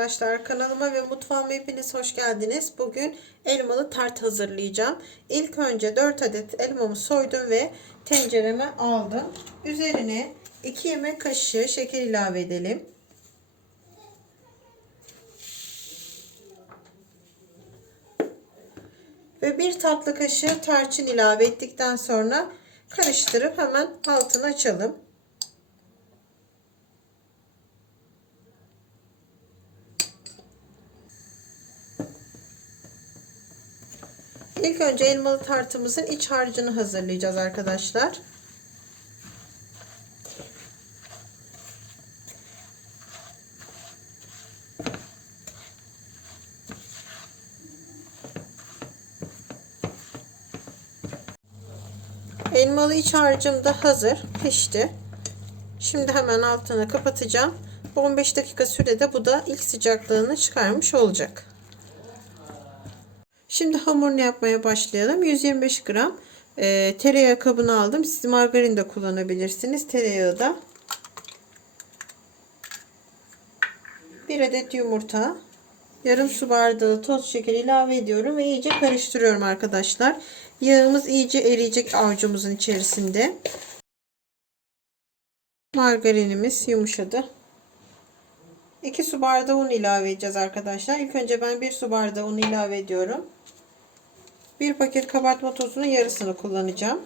arkadaşlar kanalıma ve mutfağıma hepiniz hoş geldiniz. Bugün elmalı tart hazırlayacağım. İlk önce 4 adet elmamı soydum ve tencereme aldım. Üzerine 2 yemek kaşığı şeker ilave edelim. Ve bir tatlı kaşığı tarçın ilave ettikten sonra karıştırıp hemen altını açalım. İlk önce elmalı tartımızın iç harcını hazırlayacağız arkadaşlar. Elmalı iç harcım da hazır. Pişti. Şimdi hemen altını kapatacağım. 15 dakika sürede bu da ilk sıcaklığını çıkarmış olacak. Şimdi hamurunu yapmaya başlayalım. 125 gram e, tereyağı kabını aldım. Siz margarin de kullanabilirsiniz. Tereyağı da. 1 adet yumurta. Yarım su bardağı toz şeker ilave ediyorum ve iyice karıştırıyorum arkadaşlar. Yağımız iyice eriyecek avucumuzun içerisinde. Margarinimiz yumuşadı. 2 su bardağı un ilave edeceğiz arkadaşlar. İlk önce ben 1 su bardağı un ilave ediyorum. 1 paket kabartma tozunun yarısını kullanacağım.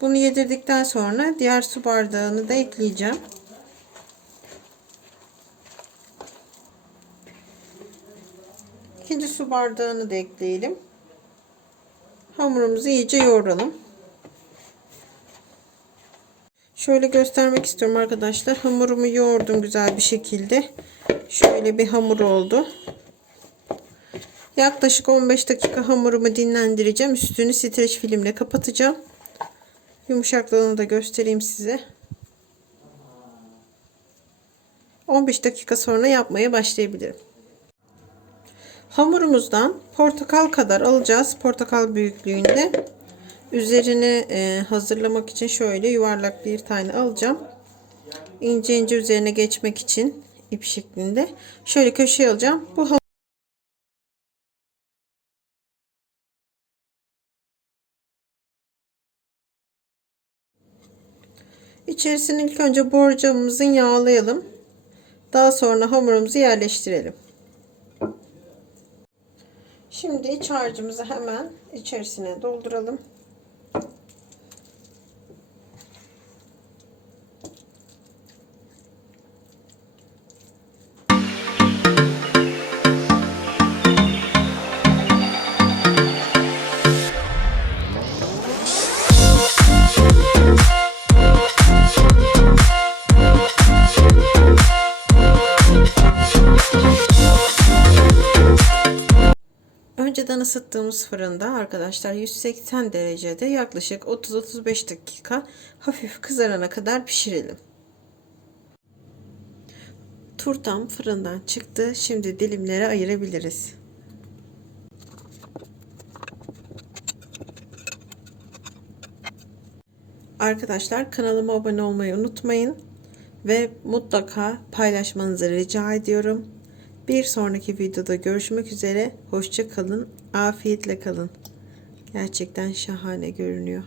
Bunu yedirdikten sonra diğer su bardağını da ekleyeceğim. İkinci su bardağını da ekleyelim. Hamurumuzu iyice yoğuralım. Şöyle göstermek istiyorum arkadaşlar. Hamurumu yoğurdum güzel bir şekilde. Şöyle bir hamur oldu. Yaklaşık 15 dakika hamurumu dinlendireceğim. Üstünü streç filmle kapatacağım. Yumuşaklığını da göstereyim size. 15 dakika sonra yapmaya başlayabilirim. Hamurumuzdan portakal kadar alacağız. Portakal büyüklüğünde. Üzerine e, hazırlamak için şöyle yuvarlak bir tane alacağım. İnce ince üzerine geçmek için ip şeklinde. Şöyle köşeye alacağım. Bu İçerisini ilk önce borcamımızın yağlayalım. Daha sonra hamurumuzu yerleştirelim. Şimdi iç harcımızı hemen içerisine dolduralım. Önceden ısıttığımız fırında arkadaşlar 180 derecede yaklaşık 30-35 dakika hafif kızarana kadar pişirelim. Turtam fırından çıktı. Şimdi dilimlere ayırabiliriz. Arkadaşlar kanalıma abone olmayı unutmayın ve mutlaka paylaşmanızı rica ediyorum. Bir sonraki videoda görüşmek üzere. Hoşça kalın. Afiyetle kalın. Gerçekten şahane görünüyor.